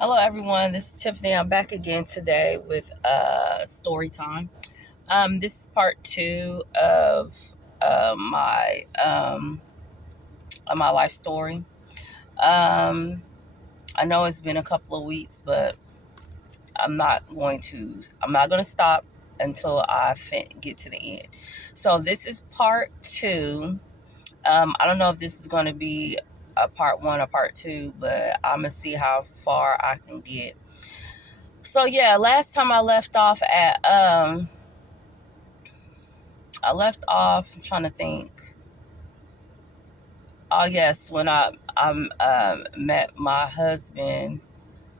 Hello, everyone. This is Tiffany. I'm back again today with Storytime. This is part two of my life story. Um, I know it's been a couple of weeks, but I'm not going to stop until get to the end. So this is part two. I don't know if this is going to be a part one or part two, but I'm gonna see how far I can get. So yeah, last time I left off. I'm trying to think. Oh yes, when I met my husband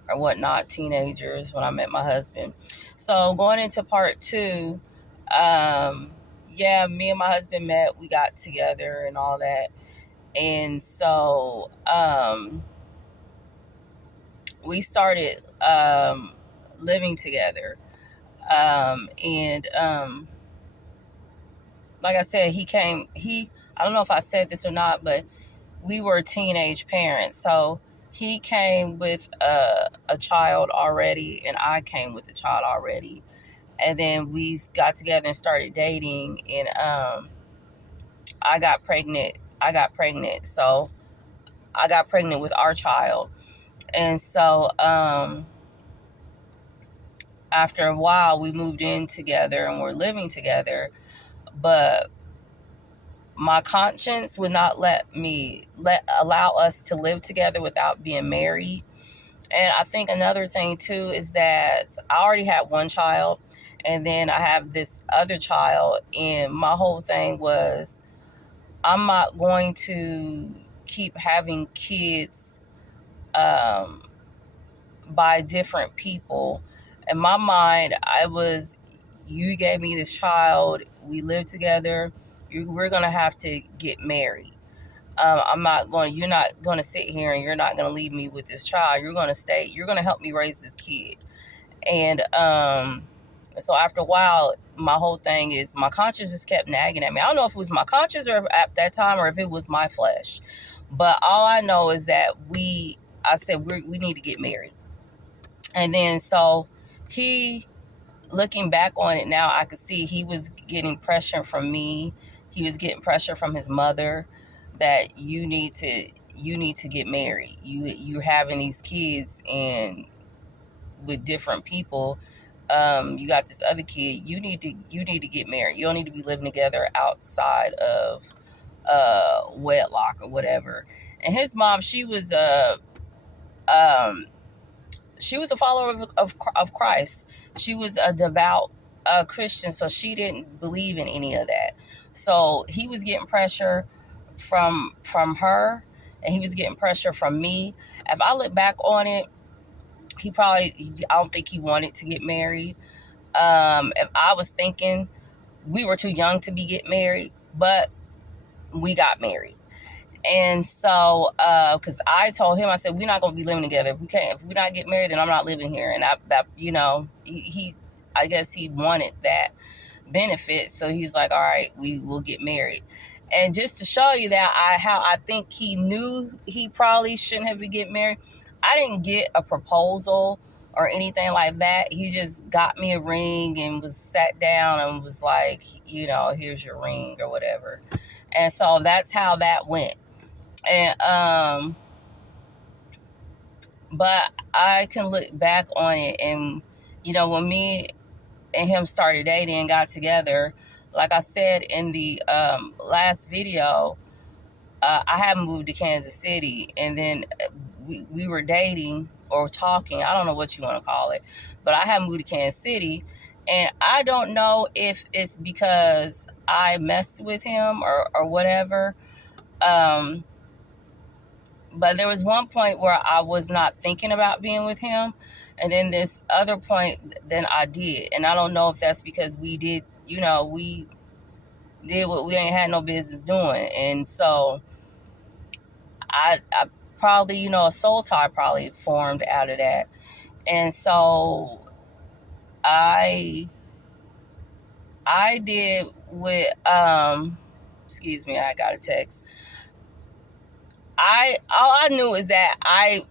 or whatnot, teenagers. When I met my husband, so going into part two, yeah, me and my husband met. We got together and all that, and so we started living together. And Like I said, I don't know if I said this or not, but we were teenage parents. So he came with a child already, and I came with a child already. And then we got together and started dating, and I got pregnant. So I got pregnant with our child. And so after a while, we moved in together and we're living together. But my conscience would not allow us to live together without being married. And I think another thing too is that I already had one child, and then I have this other child, and my whole thing was I'm not going to keep having kids um, by different people. In my mind, you gave me this child, we live together, we're going to have to get married. You're not going to sit here and you're not going to leave me with this child. You're going to stay, you're going to help me raise this kid. And so after a while, my whole thing is my conscience just kept nagging at me. I don't know if it was my conscience or at that time or if it was my flesh. But all I know is that I said, we need to get married. And then so he, looking back on it now, I could see he was getting pressure from me. He was getting pressure from his mother that you need to get married. You're having these kids and with different people. You got this other kid. You need to get married. You don't need to be living together outside of wedlock or whatever. And his mom, um, she was a follower of Christ. She was a devout Christian, so she didn't believe in any of that. So he was getting pressure from her, and he was getting pressure from me. If I look back on it, I don't think he wanted to get married. If I was thinking we were too young to be get married, but we got married. And so, because I told him, I said, we're not going to be living together. If we not get married, then I'm not living here. And I guess he wanted that benefit. So he's like, all right, we will get married. And just to show you that how I think he knew he probably shouldn't have been getting married, I didn't get a proposal or anything like that. He just got me a ring and was sat down and was like, here's your ring or whatever. And so that's how that went. And but I can look back on it, and when me and him started dating and got together, like I said in the last video, I had moved to Kansas City, and then we were dating or talking. I don't know what you want to call it, but I had moved to Kansas City, and I don't know if it's because I messed with him or whatever. Um, But there was one point where I was not thinking about being with him. And then this other point, then I did. And I don't know if that's because we did what we ain't had no business doing. And so I probably, a soul tie probably formed out of that. And so I did with, excuse me, I got a text. All I knew is that I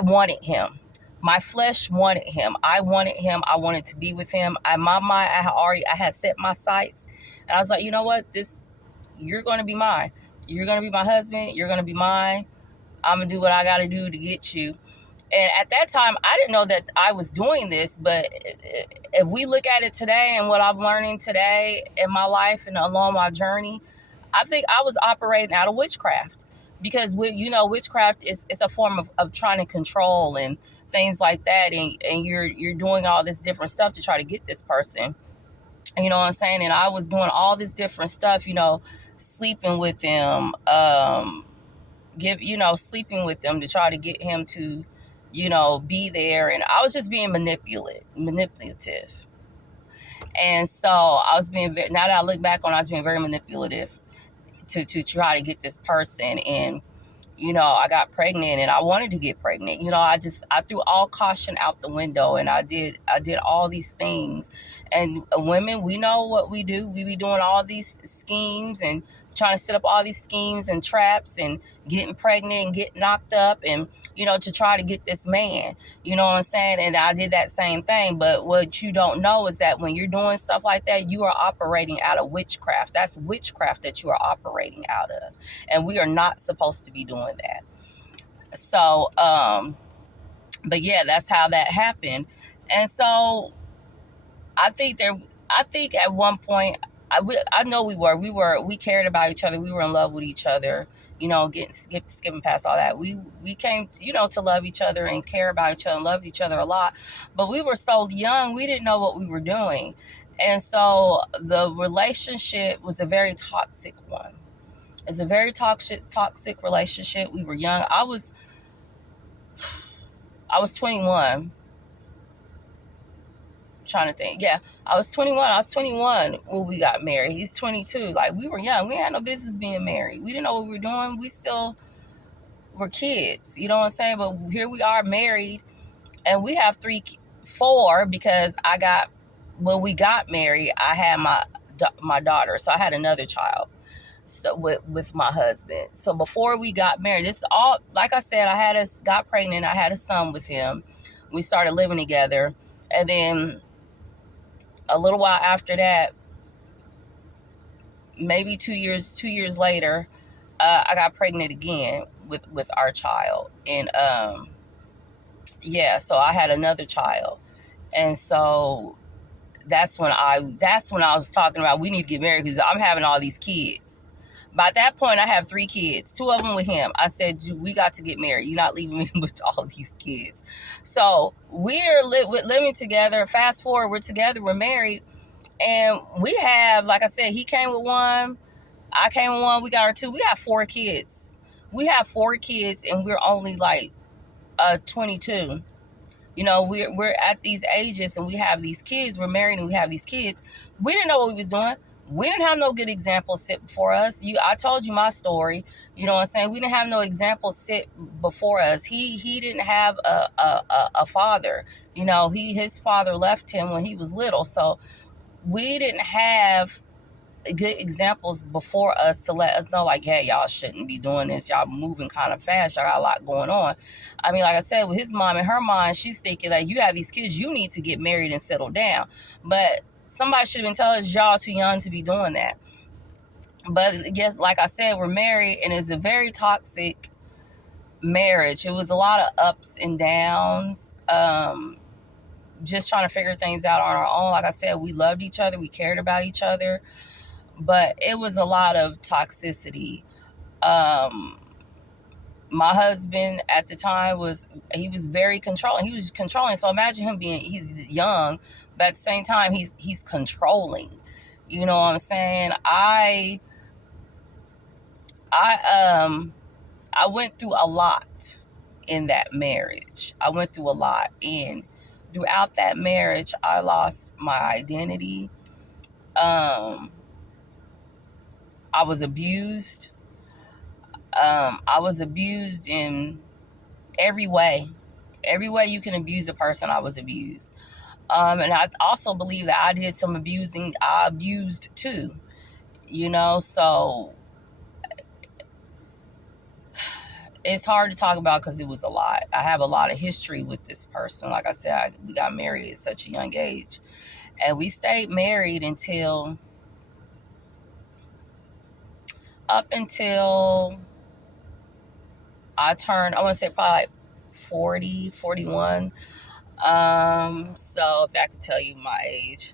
wanted him. My flesh wanted him. I wanted him. I wanted to be with him. My mind, I had set my sights, and I was like, you know what? You're going to be mine. You're going to be my husband. You're going to be mine. I'm gonna do what I got to do to get you. And at that time, I didn't know that I was doing this. But if we look at it today and what I'm learning today in my life and along my journey, I think I was operating out of witchcraft, because witchcraft is it's a form of trying to control and things like that, and you're doing all this different stuff to try to get this person. You know what I'm saying? And I was doing all this different stuff, sleeping with them, sleeping with them to try to get him to, be there. And I was just being manipulative. And so I was now that I look back on it, I was being very manipulative to try to get this person. And I got pregnant, and I wanted to get pregnant. I threw all caution out the window, and I did all these things. And women, we know what we do. We be doing all these schemes and trying to set up all these schemes and traps and getting pregnant and get knocked up, and to try to get this man. You know what I'm saying? And I did that same thing. But what you don't know is that when you're doing stuff like that, you are operating out of witchcraft. That's witchcraft that you are operating out of. And we are not supposed to be doing that. So, but yeah, that's how that happened. And so I think at one point, I know we cared about each other. We were in love with each other, skipping past all that. We came, to love each other and care about each other and love each other a lot. But we were so young, we didn't know what we were doing. And so the relationship was a very toxic one. It's a very toxic relationship. We were young. I was 21. Trying to think. Yeah, I was 21. I was 21 when we got married. He's 22. Like, we were young. We had no business being married. We didn't know what we were doing. We still were kids. You know what I'm saying? But here we are married, and we have four, because when we got married, I had my daughter. So I had another child. So with my husband. So before we got married, this is all, like I said, got pregnant. I had a son with him. We started living together. And then a little while after that, maybe 2 years later, I got pregnant again with our child. And so I had another child. And so that's when I was talking about, we need to get married, because I'm having all these kids. By that point, I have 3 kids, 2 of them with him. I said, we got to get married. You're not leaving me with all these kids. So we're living together. Fast forward, we're together, we're married. And we have, like I said, he came with 1. I came with 1. We got our 2. We got 4 kids. We have 4 kids, and we're only like 22. We're at these ages, and we have these kids. We're married, and we have these kids. We didn't know what we was doing. We didn't have no good examples sit before us. I told you my story. You know what I'm saying? We didn't have no examples sit before us. He didn't have a father. His father left him when he was little. So we didn't have good examples before us to let us know, like, hey, y'all shouldn't be doing this. Y'all moving kind of fast. Y'all got a lot going on. I mean, like I said, with his mom, in her mind, she's thinking that you have these kids, you need to get married and settle down. But somebody should have been telling us, y'all too young to be doing that. But yes, like I said, we're married, and it's a very toxic marriage. It was a lot of ups and downs. Just trying to figure things out on our own. Like I said, we loved each other. We cared about each other. But it was a lot of toxicity. My husband at the time was very controlling. He was controlling. So imagine him he's young, but at the same time, he's controlling. You know what I'm saying? I went through a lot in that marriage. I went through a lot. And throughout that marriage, I lost my identity. I was abused. I was abused in every way. Every way you can abuse a person, I was abused. And I also believe that I did some abusing. I abused too, So it's hard to talk about because it was a lot. I have a lot of history with this person. Like I said, we got married at such a young age, and we stayed married until up until I turned, I want to say probably like 40, 41. So if that could tell you my age.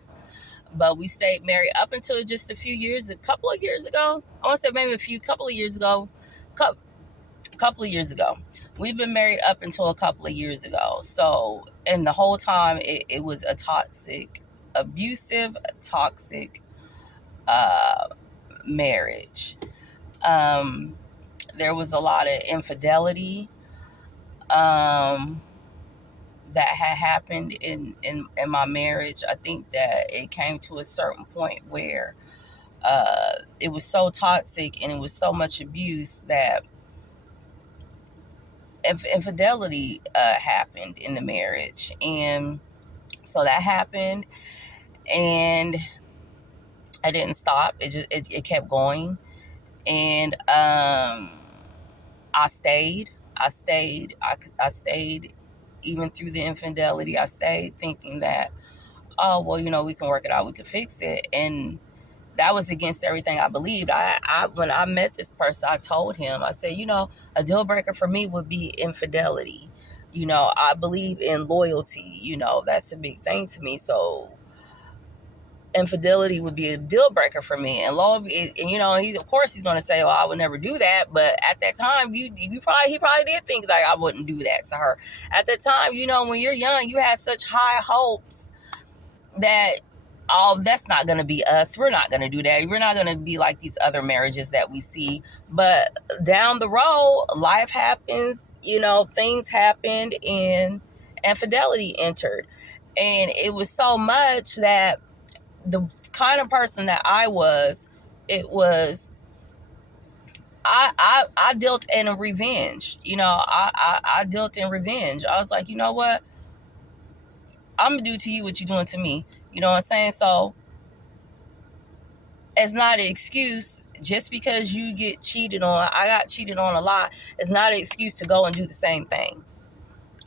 But we stayed married up until just a couple of years ago. I want to say maybe couple of years ago. Couple of years ago. We've been married up until a couple of years ago. So, and the whole time it was a toxic, abusive, toxic uh, marriage. Um, there was a lot of infidelity um, that had happened in my marriage. I think that it came to a certain point where it was so toxic and it was so much abuse that infidelity happened in the marriage. And so that happened, and I didn't stop. It kept going. And I stayed. I stayed even through the infidelity. I stayed thinking that, oh, well, we can work it out. We can fix it. And that was against everything I believed. When I met this person, I told him, I said, a deal breaker for me would be infidelity. I believe in loyalty. That's a big thing to me. So infidelity would be a deal breaker for me. And he, of course, he's going to say, "Well, I would never do that." But at that time, he probably did think like I wouldn't do that to her. At that time, when you're young, you have such high hopes that, oh, that's not going to be us. We're not going to do that. We're not going to be like these other marriages that we see. But down the road, life happens, things happened, and infidelity entered. And it was so much that the kind of person that I was, it was, I dealt in a revenge. I dealt in revenge. I was like, you know what? I'm going to do to you what you're doing to me. You know what I'm saying? So it's not an excuse just because you get cheated on. I got cheated on a lot. It's not an excuse to go and do the same thing.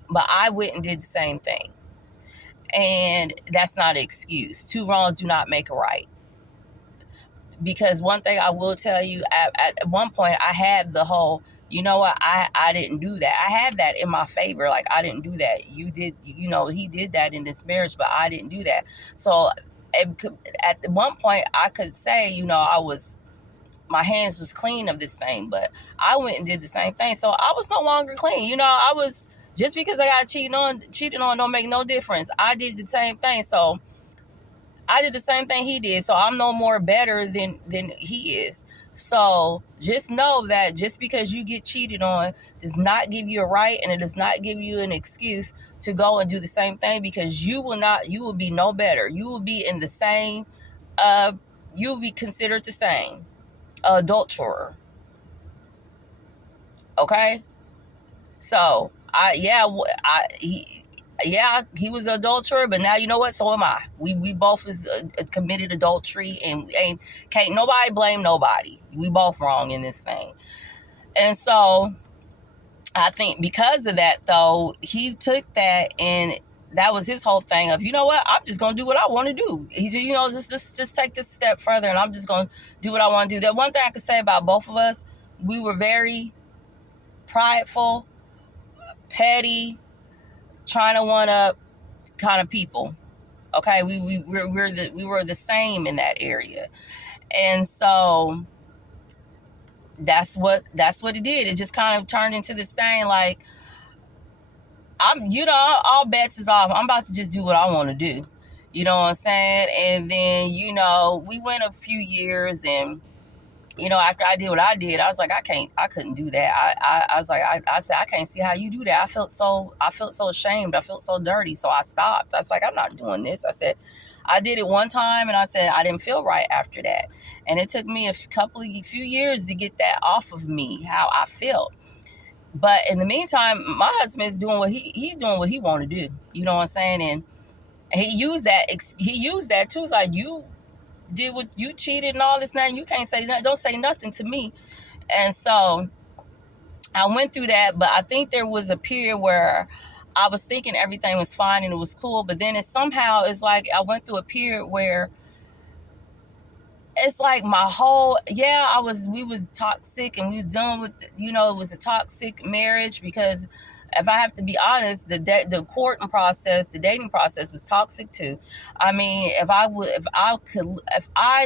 But I went and did the same thing. And that's not an excuse. Two wrongs do not make a right. Because one thing I will tell you, at one point I had the whole, you know what, I didn't do that. I had that in my favor. Like, I didn't do that. You did, he did that in this marriage, but I didn't do that. So at one point I could say, my hands was clean of this thing, but I went and did the same thing. So I was no longer clean. I was, just because I got cheated on don't make no difference. I did the same thing. So I did the same thing he did. So I'm no more better than he is. So just know that just because you get cheated on does not give you a right, and it does not give you an excuse to go and do the same thing, because you will be no better. You will be in the same, you will be considered the same adulterer. Okay? So he was an adulterer, but now you know what? So am I. We both is committed adultery, and can't nobody blame nobody. We both wrong in this thing. And so I think because of that, though, he took that, and that was his whole thing of, you know what? I'm just gonna do what I want to do. He, just take this step further, and I'm just gonna do what I want to do. That one thing I could say about both of us, we were very prideful, petty, trying to one up kind of people. Okay, we were the same in that area. And so that's what it did. It just kind of turned into this thing like, all bets is off. I'm about to just do what I want to do. You know what I'm saying? And then, we went a few years, and after I did what I did, I was like, I couldn't do that. I was like, I said, I can't see how you do that. I felt so ashamed. I felt so dirty. So I stopped. I was like, I'm not doing this. I said, I did it one time, and I said, I didn't feel right after that. And it took me a few years to get that off of me, how I felt. But in the meantime, my husband's doing what he's doing what he want to do. You know what I'm saying? And he used that too. It's like, you did what you cheated and all this now, you can't say that, don't say nothing to me. And so I went through that, but I think there was a period where I was thinking everything was fine and it was cool, but then it's like I went through a period where it's like my whole, we was toxic, and we was dealing with, it was a toxic marriage, because if I have to be honest, the courting process, the dating process was toxic too. I mean, if I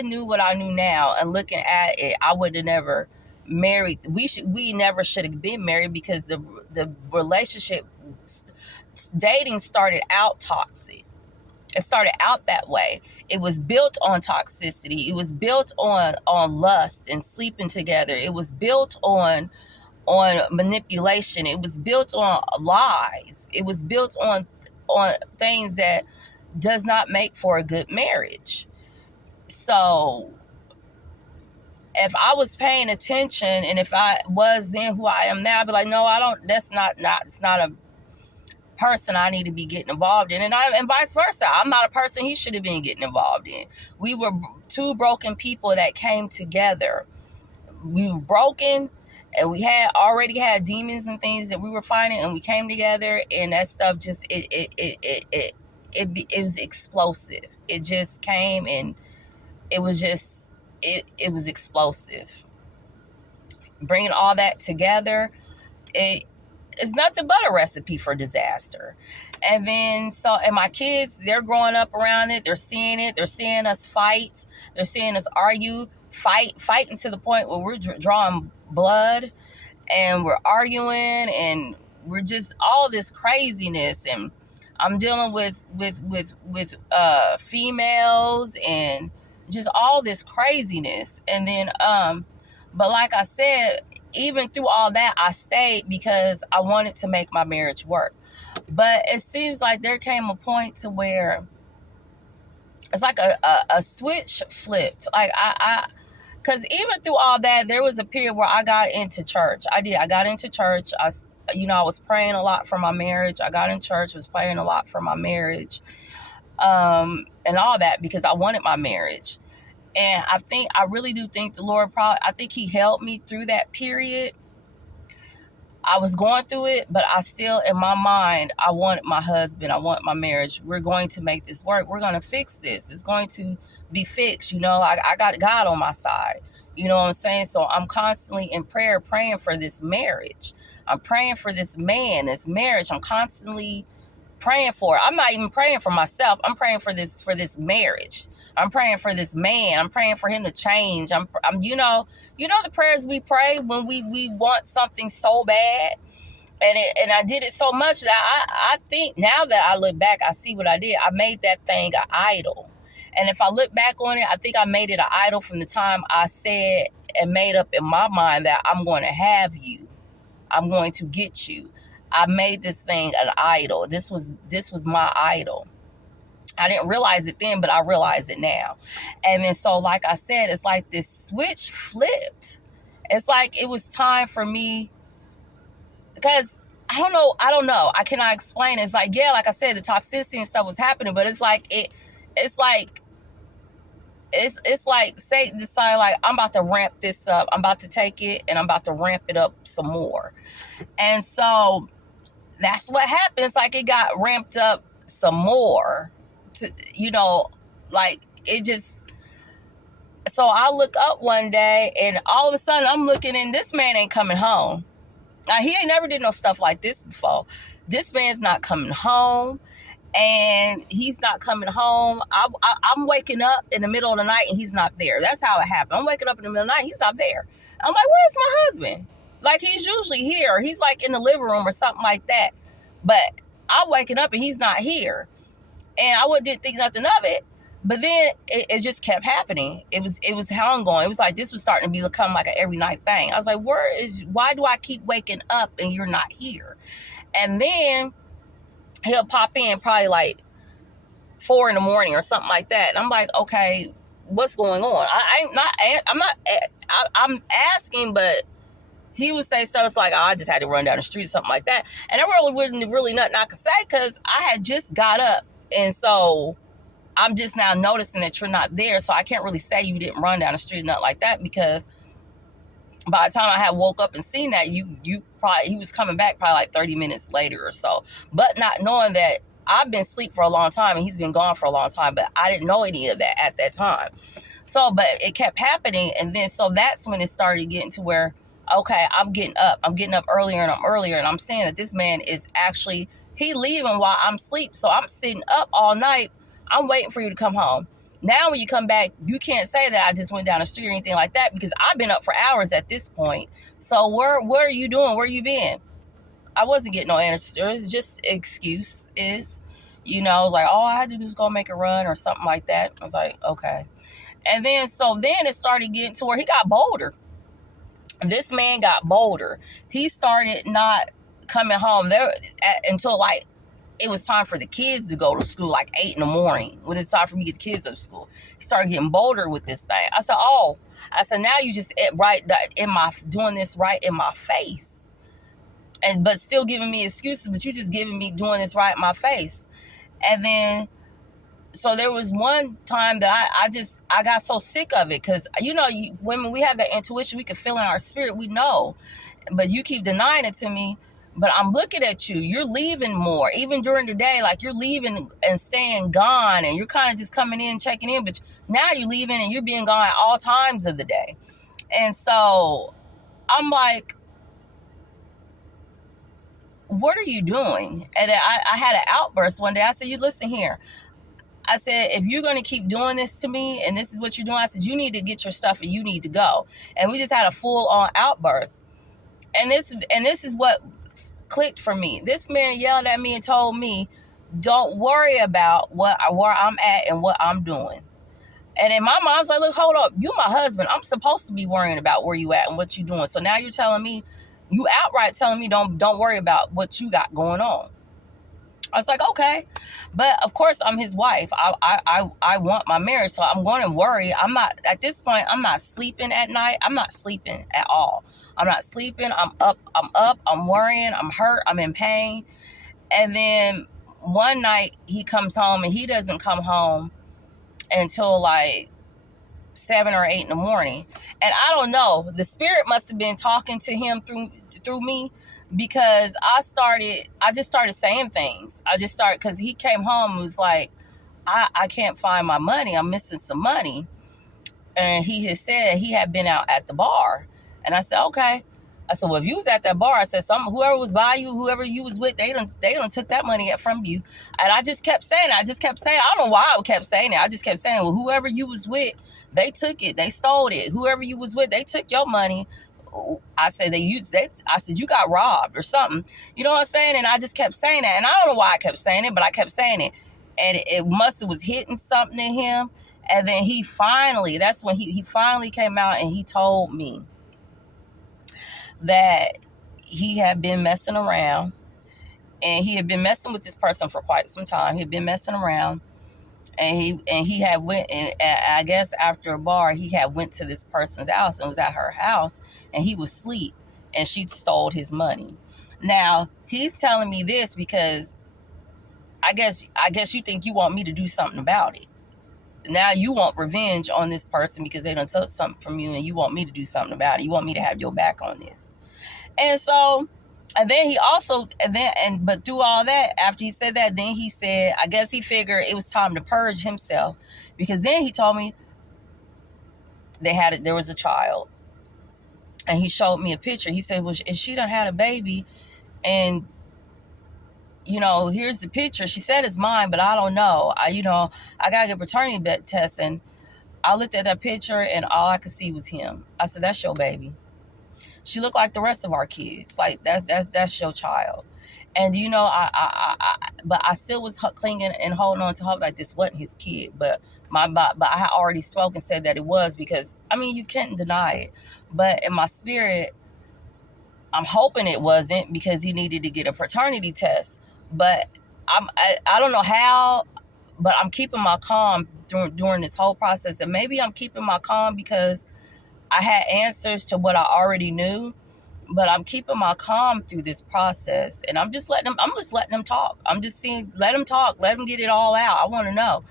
knew what I knew now and looking at it, I would have never married. We never should have been married, because the relationship, dating started out toxic. It started out that way. It was built on toxicity. It was built on lust and sleeping together. It was built on manipulation. It was built on lies. It was built on things that does not make for a good marriage. So if I was paying attention, and if I was then who I am now, I'd be like, no, I don't. That's not. It's not a person I need to be getting involved in, and vice versa. I'm not a person he should have been getting involved in. We were two broken people that came together. We were broken, and we had already had demons and things that we were fighting, and we came together, and that stuff just it was explosive. It just came, and it was just it was explosive. Bringing all that together, it's nothing but a recipe for disaster. And then, and my kids, they're growing up around it. They're seeing it. They're seeing us fight. They're seeing us argue, fighting to the point where we're drawing blood, and we're arguing, and we're just all this craziness. And I'm dealing with females, and just all this craziness. And then, but like I said, even through all that, I stayed because I wanted to make my marriage work. But it seems like there came a point to where it's like a switch flipped. Like because even through all that, there was a period where I got into church. I got into church. I was praying a lot for my marriage. I got in church, was praying a lot for my marriage, and all that, because I wanted my marriage. And I really do think the Lord I think he helped me through that period. I was going through it, but I still, in my mind, I want my husband. I want my marriage. We're going to make this work. We're going to fix this. It's going to be fixed. I got God on my side. You know what I'm saying? So I'm constantly in prayer, praying for this marriage. I'm praying for this man, this marriage. I'm constantly praying for it. I'm not even praying for myself. I'm praying for this marriage. I'm praying for this man. I'm praying for him to change. I'm the prayers we pray when we want something so bad. And I did it so much that I think now that I look back, I see what I did. I made that thing an idol. And if I look back on it, I think I made it an idol from the time I said and made up in my mind that I'm going to have you. I'm going to get you. I made this thing an idol. This was my idol. I didn't realize it then, but I realize it now. And then, so like I said, it's like this switch flipped. It's like it was time for me, because I don't know. I cannot explain it. It's like, yeah, like I said, the toxicity and stuff was happening, but it's like it's like Satan decided, like, I'm about to ramp this up. I'm about to take it and I'm about to ramp it up some more. And so that's what happens. Like, it got ramped up some more. Like, it just, so I look up one day, and all of a sudden I'm looking, and this man ain't coming home. Now, he ain't never did no stuff like this before. This man's not coming home, and he's not coming home. I'm waking up in the middle of the night, and he's not there. That's how it happened. I'm waking up in the middle of the night, he's not there. I'm like, where's my husband? Like, he's usually here. He's like in the living room or something like that. But I'm waking up and he's not here. And I didn't think nothing of it. But then it just kept happening. It was ongoing. It was like this was starting to become like an every night thing. I was like, why do I keep waking up and you're not here? And then he'll pop in probably like 4 a.m. or something like that. And I'm like, okay, what's going on? I'm asking, but he would say stuff like, oh, I just had to run down the street or something like that. And there wasn't really nothing I could say, because I had just got up. And so I'm just now noticing that you're not there. So I can't really say you didn't run down the street or nothing like that, because By the time I had woke up and seen that, you probably, he was coming back probably like 30 minutes later or so. But not knowing that I've been asleep for a long time and he's been gone for a long time, but I didn't know any of that at that time. So, but it kept happening. And then, so that's when it started getting to where, okay, I'm getting up. I'm getting up earlier and I'm earlier. And I'm seeing that this man is actually, he leaving while I'm asleep. So I'm sitting up all night. I'm waiting for you to come home. Now, when you come back, you can't say that I just went down the street or anything like that, because I've been up for hours at this point. So what are you doing? Where you been? I wasn't getting no answer. It's just excuse is, like, oh, I had to just go make a run or something like that. I was like, okay. And then, so then it started getting to where he got bolder. This man got bolder. He started not coming home there until like it was time for the kids to go to school, like 8 in the morning, when it's time for me to get the kids up to school. He started getting bolder with this thing. I said, oh, now you just doing this right in my face. But still giving me excuses, but you just giving me doing this right in my face. And then, so there was one time that I got so sick of it, because women, we have that intuition, we can feel in our spirit, we know, but you keep denying it to me. But I'm looking at you, you're leaving more, even during the day, like you're leaving and staying gone, and you're kind of just coming in, checking in, but now you're leaving and you're being gone at all times of the day. And so I'm like, what are you doing? And I had an outburst one day. I said, you listen here. I said, if you're going to keep doing this to me and this is what you're doing, I said, you need to get your stuff and you need to go. And we just had a full on outburst. And this is what clicked for me. This man yelled at me and told me, don't worry about where I'm at and what I'm doing. And in my mind, I was like, look, hold up. You my husband. I'm supposed to be worrying about where you at and what you doing. So now you're telling me, you outright telling me, don't worry about what you got going on. I was like, okay. But of course, I'm his wife. I want my marriage, so I'm going to worry. I'm not, at this point, I'm not sleeping at night. I'm not sleeping at all. I'm not sleeping. I'm up, I'm worrying, I'm hurt, I'm in pain. And then one night he comes home, and he doesn't come home until like 7 or 8 in the morning. And I don't know, the spirit must have been talking to him through me, because I just started saying things. Because he came home and was like, I can't find my money. I'm missing some money. And he had said he had been out at the bar. And I said, okay. I said, well, if you was at that bar, I said, whoever was by you, whoever you was with, they done took that money from you. And I just kept saying it. I don't know why I kept saying it. I just kept saying, well, whoever you was with, they took it. They stole it. Whoever you was with, they took your money. I said, I said, you got robbed or something. You know what I'm saying? And I just kept saying that. And I don't know why I kept saying it, but I kept saying it. And it must have was hitting something in him. And then that's when he finally came out and he told me that he had been messing around, and he had been messing with this person for quite some time. He had been messing around, and he had went, and I guess after a bar, he had went to this person's house and was at her house, and he was asleep, and she stole his money. Now, he's telling me this because I guess you think you want me to do something about it. Now you want revenge on this person because they done took something from you, and you want me to do something about it. You want me to have your back on this. And so, and then he also, but through all that, after he said that, then he said, I guess he figured it was time to purge himself, because then he told me there was a child, and he showed me a picture. He said, well, she done had a baby, and here's the picture. She said it's mine, but I don't know. I gotta get paternity test, and I looked at that picture, and all I could see was him. I said, that's your baby. She looked like the rest of our kids. Like that's your child. And but I still was clinging and holding on to hope like this wasn't his kid. But I had already spoken, said that it was, because you can't deny it. But in my spirit, I'm hoping it wasn't, because he needed to get a paternity test. But I don't know how, but I'm keeping my calm during this whole process. And maybe I'm keeping my calm because I had answers to what I already knew, but I'm keeping my calm through this process, and I'm just letting them talk. I'm just seeing, let them talk, let them get it all out. I want to know.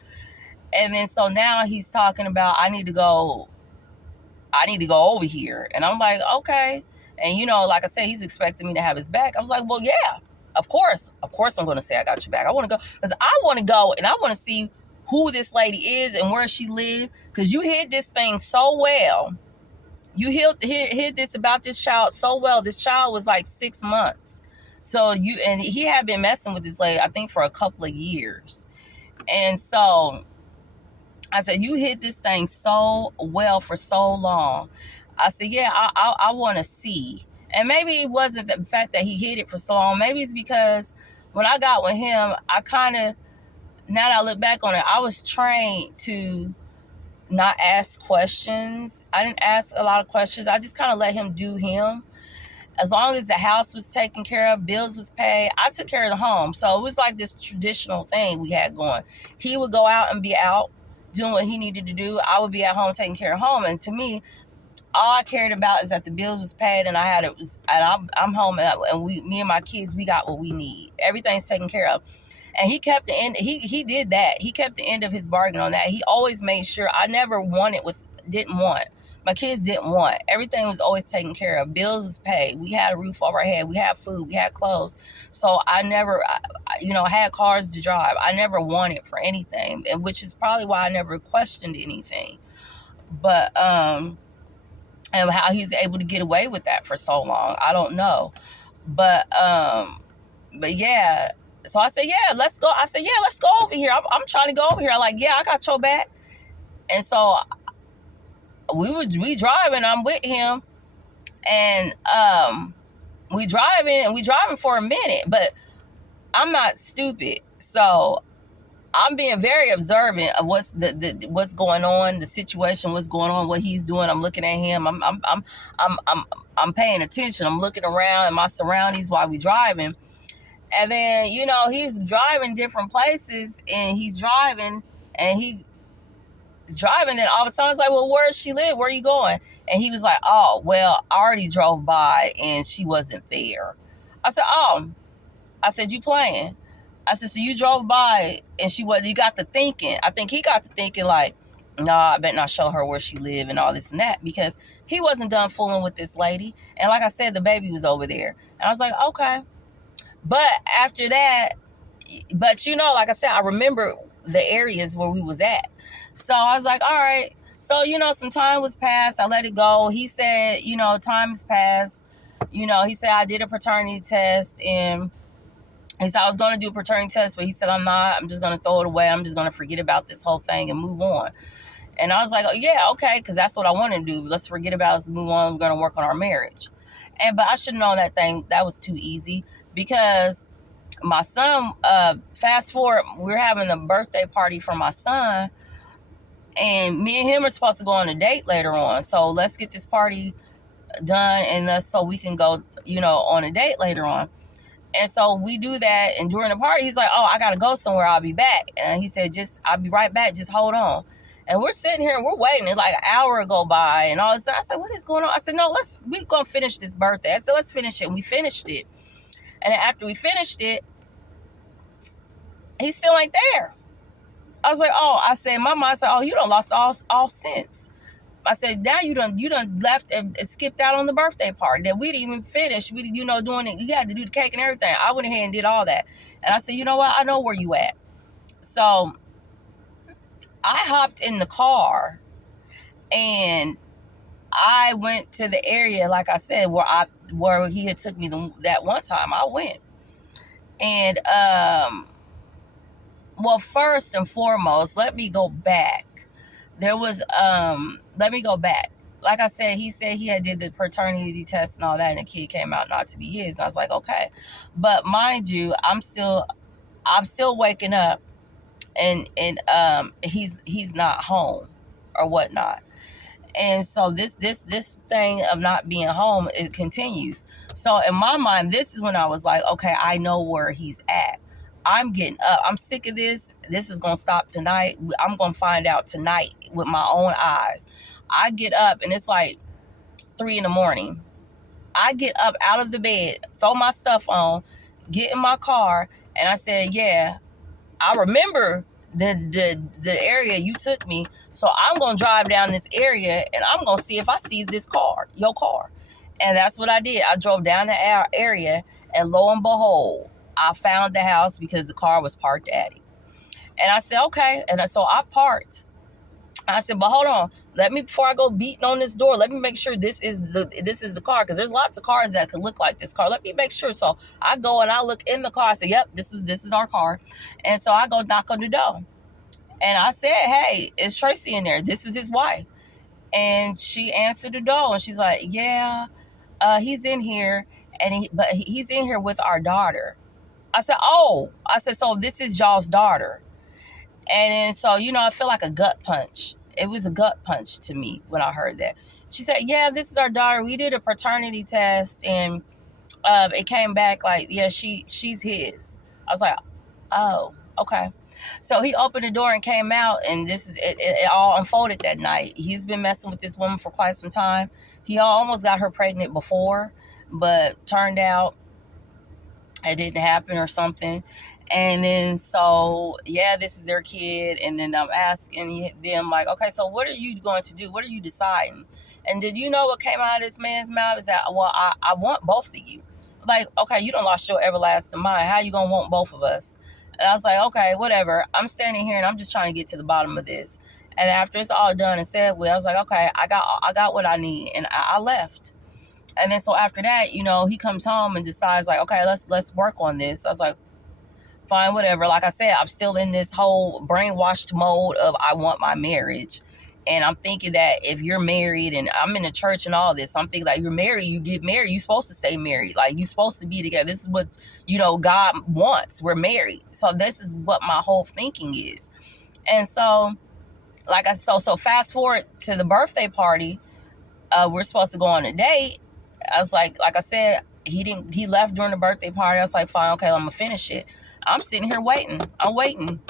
And then so now he's talking about, I need to go I need to go over here. And I'm like, okay. And, like I said, he's expecting me to have his back. I was like, well, yeah, of course. Of course I'm going to say I got your back. I want to go because I want to go and I want to see who this lady is and where she lived, because you hid this thing so well. You hid this about this child so well. This child was like 6 months. So and he had been messing with this lady, I think, for a couple of years. And so I said, you hid this thing so well for so long. I said, yeah, I want to see. And maybe it wasn't the fact that he hid it for so long. Maybe it's because when I got with him, I kind of, now that I look back on it, I was trained to not ask questions. I didn't ask a lot of questions. I just kind of let him do him. As long as the house was taken care of, bills was paid, I took care of the home. So it was like this traditional thing we had going. He would go out and be out doing what he needed to do. I would be at home taking care of home. And to me, all I cared about is that the bills was paid and I'm home, and me and my kids, we got what we need. Everything's taken care of. And he kept the end. He did that. He kept the end of his bargain on that. He always made sure I never didn't want. My kids didn't want. Everything was always taken care of. Bills was paid. We had a roof over our head. We had food. We had clothes. So I never, I had cars to drive. I never wanted for anything, and which is probably why I never questioned anything. But and how he's able to get away with that for so long, I don't know. But yeah. So I said, yeah, let's go. I said, yeah, let's go over here. I'm trying to go over here. I'm like, yeah, I got your back. And so we driving. I'm with him, and we driving for a minute. But I'm not stupid, so I'm being very observant of what's going on, the situation, what's going on, what he's doing. I'm looking at him. I'm paying attention. I'm looking around at my surroundings while we driving. And then, he's driving different places, and he's driving, then all of a sudden it's like, well, where does she live? Where are you going? And he was like, oh, well, I already drove by and she wasn't there. I said, oh, you playing? I said, so you drove by and you got to thinking. I think he got to thinking like, nah, I better not show her where she lived and all this and that, because he wasn't done fooling with this lady. And like I said, the baby was over there. And I was like, okay. But after that, like I said, I remember the areas where we was at. So I was like, all right. So, some time was passed. I let it go. He said, time has passed. He said, I did a paternity test, and he said I was going to do a paternity test, but he said, I'm not. I'm just going to throw it away. I'm just going to forget about this whole thing and move on. And I was like, oh, yeah, okay, because that's what I want to do. Let's forget about it. Let's move on. We're going to work on our marriage. But I should have known that was too easy, because my son, fast forward, we're having a birthday party for my son, and me and him are supposed to go on a date later on. So let's get this party done, and so we can go, on a date later on. And so we do that, and during the party, he's like, oh, I got to go somewhere. I'll be back. And he said, I'll be right back. Just hold on. And we're sitting here and we're waiting. It's like an hour go by and all this. I said, what is going on? I said, no, we're going to finish this birthday. I said, let's finish it. And we finished it. And then after we finished it, he still ain't there. I was like, oh, I said, my mom said, oh, you done lost all sense. I said, now you done left and skipped out on the birthday party that we didn't even finish. We, doing it. You had to do the cake and everything. I went ahead and did all that. And I said, you know what? I know where you at. So I hopped in the car and I went to the area, like I said, where he had took me that one time. I went. And, well, first and foremost, let me go back. Let me go back. Like I said, he said he had did the paternity test and all that, and the kid came out not to be his. And I was like, okay. But mind you, I'm still waking up, and he's not home or whatnot. And so this thing of not being home, it continues. So in my mind, this is when I was like, okay, I know where he's at. I'm getting up. I'm sick of this. This is going to stop tonight. I'm going to find out tonight with my own eyes. I get up and it's like 3 a.m. I get up out of the bed, throw my stuff on, get in my car, and I said, yeah, I remember the area you took me. So I'm gonna drive down this area and I'm gonna see if I see this car, your car. And that's what I did. I drove down the area, and lo and behold, I found the house because the car was parked at it. And I said, okay. And so I parked. I said, but hold on. Let me, before I go beating on this door, let me make sure this is the car, because there's lots of cars that could look like this car. Let me make sure. So I go and I look in the car. I say, yep, this is our car. And so I go knock on the door. And I said, hey, is Tracy in there? This is his wife. And she answered the door and she's like, yeah, he's in here. But he's in here with our daughter. I said, oh, I said, so this is y'all's daughter. And then, so, I feel like a gut punch. It was a gut punch to me when I heard that. She said, yeah, this is our daughter. We did a paternity test and it came back like, yeah, she's his. I was like, oh, okay. So he opened the door and came out, and it all unfolded that night. He's been messing with this woman for quite some time. He almost got her pregnant before, but turned out it didn't happen or something. And then, so, yeah, this is their kid. And then I'm asking them, like, okay, so what are you going to do? What are you deciding? And did you know what came out of this man's mouth? Is that, well, I want both of you. Like, okay, you done lost your everlasting mind. How you going to want both of us? And I was like, okay, whatever. I'm standing here and I'm just trying to get to the bottom of this. And after it's all done and said with, I was like, okay, I got what I need. And I left. And then, so after that, he comes home and decides, like, okay, let's work on this. I was like, fine, whatever. Like I said, I'm still in this whole brainwashed mode of I want my marriage. And I'm thinking that if you're married, and I'm in the church and all this, I'm thinking like, you're married, you get married, you're supposed to stay married. Like, you're supposed to be together. This is what, God wants. We're married. So this is what my whole thinking is. And so, so fast forward to the birthday party. We're supposed to go on a date. I was like I said, he left during the birthday party. I was like, fine, okay, I'm gonna finish it. I'm sitting here waiting. I'm waiting.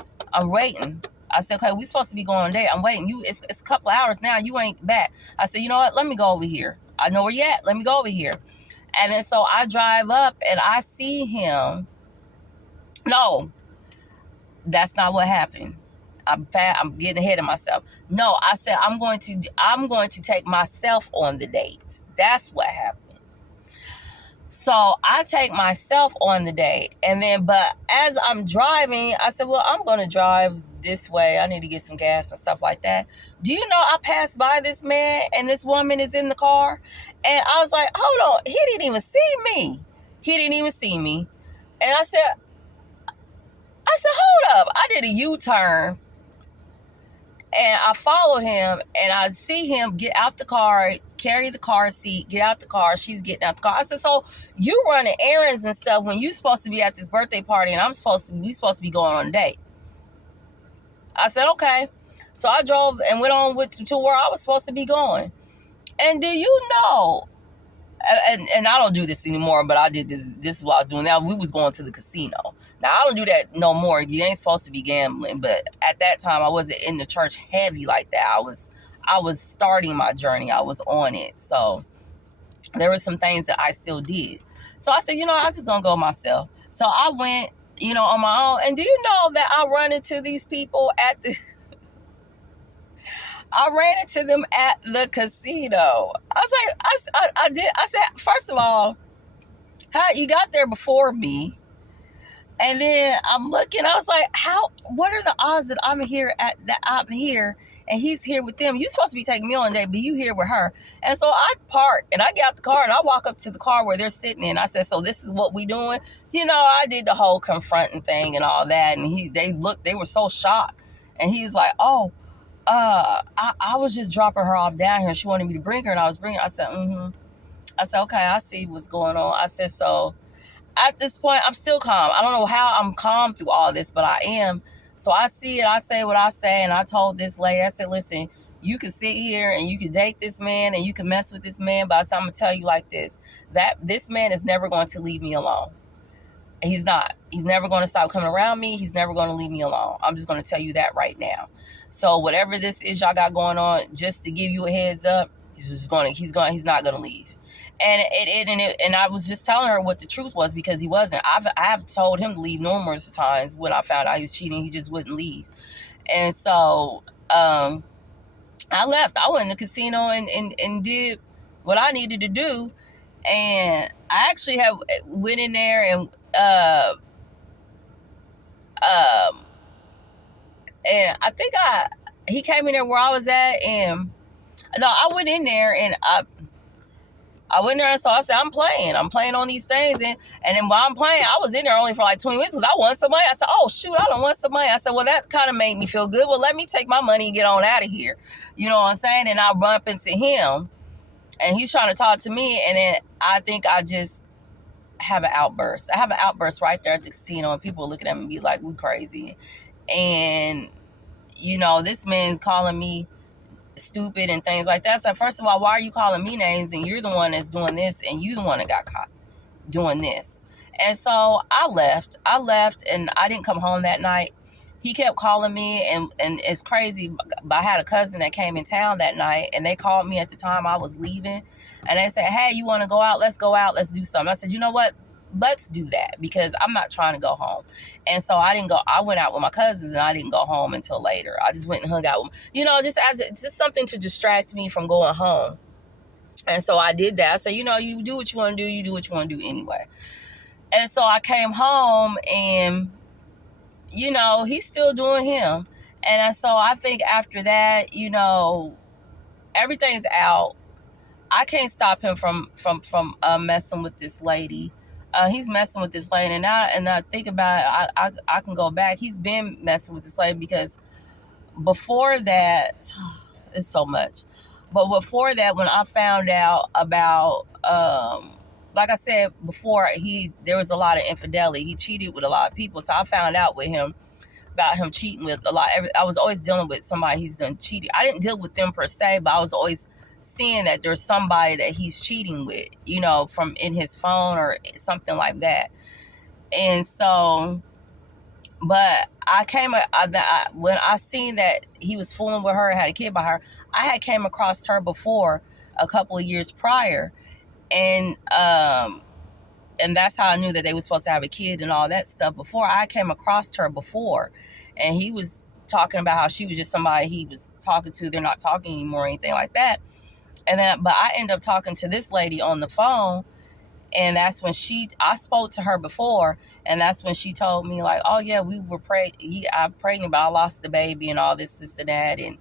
I said, okay, we supposed to be going on a date. I'm waiting. It's a couple of hours now. You ain't back. I said, you know what? Let me go over here. I know where you at. Let me go over here. And then, so I drive up and I see him. No, that's not what happened. I'm getting ahead of myself. No, I said, I'm going to take myself on the date. That's what happened. So I take myself on the date. And then, but as I'm driving, I said, well, I'm going to drive this way. I need to get some gas and stuff like that. Do you know, I passed by this man and this woman is in the car. And I was like, hold on. He didn't even see me. And I said, hold up. I did a U-turn. And I followed him, and I see him get out the car, carry the car seat, get out the car. She's getting out the car. I said, so you running errands and stuff when you supposed to be at this birthday party, and we supposed to be going on a date. I said, okay. So I drove and went on to where I was supposed to be going. And do you know, and I don't do this anymore, but I did this. This is what I was doing. Now, we was going to the casino. Now, I don't do that no more. You ain't supposed to be gambling. But at that time, I wasn't in the church heavy like that. I was starting my journey. I was on it. So there were some things that I still did. So I said, I'm just going to go myself. So I went, on my own. And do you know that I run into these people I ran into them at the casino. I was like, I said, first of all, how you got there before me? And then I'm looking, I was like, what are the odds that I'm here and he's here with them? You're supposed to be taking me on a date, but you here with her. And so I park and I get out the car and I walk up to the car where they're sitting in. I said, so this is what we doing? I did the whole confronting thing and all that. And they were so shocked. And he was like, oh, I was just dropping her off down here. She wanted me to bring her and I was bringing her. I said, I said, okay, I see what's going on. I said, so at this point, I'm still calm. I don't know how I'm calm through all this, but I am. So I see it. I say what I say. And I told this lady, I said, listen, you can sit here and you can date this man and you can mess with this man. But I'm going to tell you like this, that this man is never going to leave me alone. He's not. He's never going to stop coming around me. He's never going to leave me alone. I'm just going to tell you that right now. So whatever this is y'all got going on, just to give you a heads up, he's not going to leave. And I was just telling her what the truth was, because he wasn't. I have told him to leave numerous times. When I found out he was cheating, he just wouldn't leave. And so I left. I went in the casino and did what I needed to do. And I actually have went in there um and I think he came in there where I was at. And no, I went in there and I went there, and so I said, I'm playing on these things. And then while I'm playing, I was in there only for like 20 minutes because I won some money. I said, oh, shoot, I don't want some money. I said, well, that kind of made me feel good. Well, let me take my money and get on out of here. You know what I'm saying? And I bump into him, and he's trying to talk to me. And then I think I just have an outburst. I have an outburst right there at the casino, and people looking at me and be like, we crazy. And, this man calling me stupid and things like that. So first of all, why are you calling me names, and you're the one that's doing this, and you the one that got caught doing this? And so I left, and I didn't come home that night. He kept calling me, and it's crazy, but I had a cousin that came in town that night, and they called me at the time I was leaving, and they said, hey, you want to go out? Let's go out. Let's do something. I said, you know what? Let's do that, because I'm not trying to go home. And so I didn't go. I went out with my cousins, and I didn't go home until later. I just went and hung out with them, just something to distract me from going home. And so I did that. I said, you do what you want to do. You do what you want to do anyway. And so I came home, and, he's still doing him. And so I think after that, everything's out. I can't stop him from messing with this lady. He's messing with this lady, and I think about it, I can go back. He's been messing with this lady, because before that, it's so much. But before that, when I found out about, like I said before, there was a lot of infidelity. He cheated with a lot of people, so I found out with him about him cheating with a lot. I was always dealing with somebody he's done cheating. I didn't deal with them per se, but I was always seeing that there's somebody that he's cheating with, from in his phone or something like that. And so, but when I seen that he was fooling with her and had a kid by her, I had came across her before a couple of years prior, and that's how I knew that they were supposed to have a kid and all that stuff. Before, I came across her before, and he was talking about how she was just somebody he was talking to. They're not talking anymore or anything like that. And then, but I ended up talking to this lady on the phone, and that's when I spoke to her before, and that's when she told me, like, oh yeah, we were I'm pregnant, but I lost the baby and all this and that. And,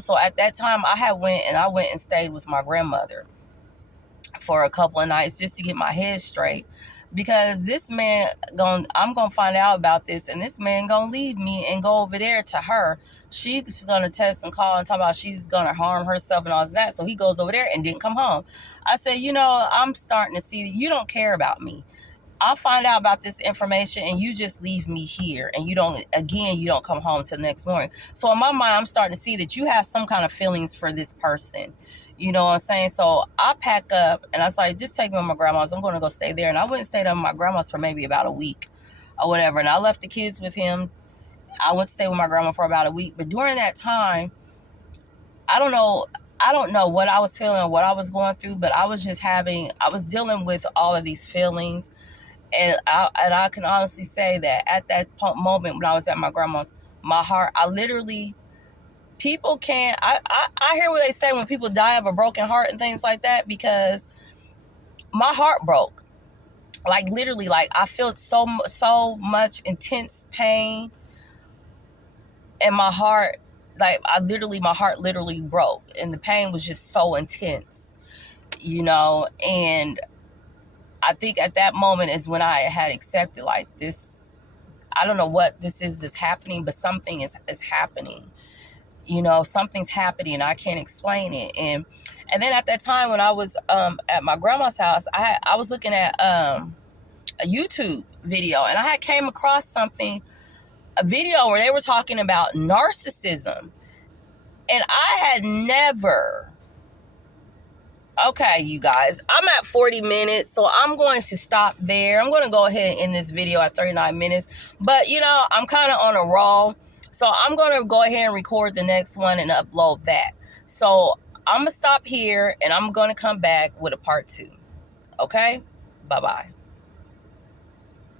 so at that time I went and stayed with my grandmother for a couple of nights just to get my head straight, because this man I'm gonna find out about this, and this man gonna leave me and go over there to her. She's gonna text and call and talk about she's gonna harm herself and all that. So he goes over there and didn't come home. I said, I'm starting to see that you don't care about me. I'll find out about this information, and you just leave me here, and you don't come home till the next morning. So in my mind, I'm starting to see that you have some kind of feelings for this person. You know what I'm saying? So I pack up, and I was like, just take me to my grandma's. I'm going to go stay there. And I went and stayed at my grandma's for maybe about a week or whatever. And I left the kids with him. I went to stay with my grandma for about a week. But during that time, I don't know what I was feeling or what I was going through, but I was dealing with all of these feelings. And I can honestly say that at that moment when I was at my grandma's, my heart, I literally, people can't, I hear what they say when people die of a broken heart and things like that, because my heart broke. Like literally, like I felt so much intense pain in my heart. Like my heart literally broke, and the pain was just so intense, and I think at that moment is when I had accepted, like, this, I don't know what this is that's happening, but something is happening. Something's happening, and I can't explain it. And then at that time when I was at my grandma's house, I was looking at a YouTube video, and I had came across a video where they were talking about narcissism. And I had never, okay, you guys, I'm at 40 minutes, so I'm going to stop there. I'm going to go ahead and end this video at 39 minutes. But, I'm kind of on a roll. So I'm going to go ahead and record the next one and upload that. So I'm going to stop here and I'm going to come back with a part 2. Okay? Bye-bye.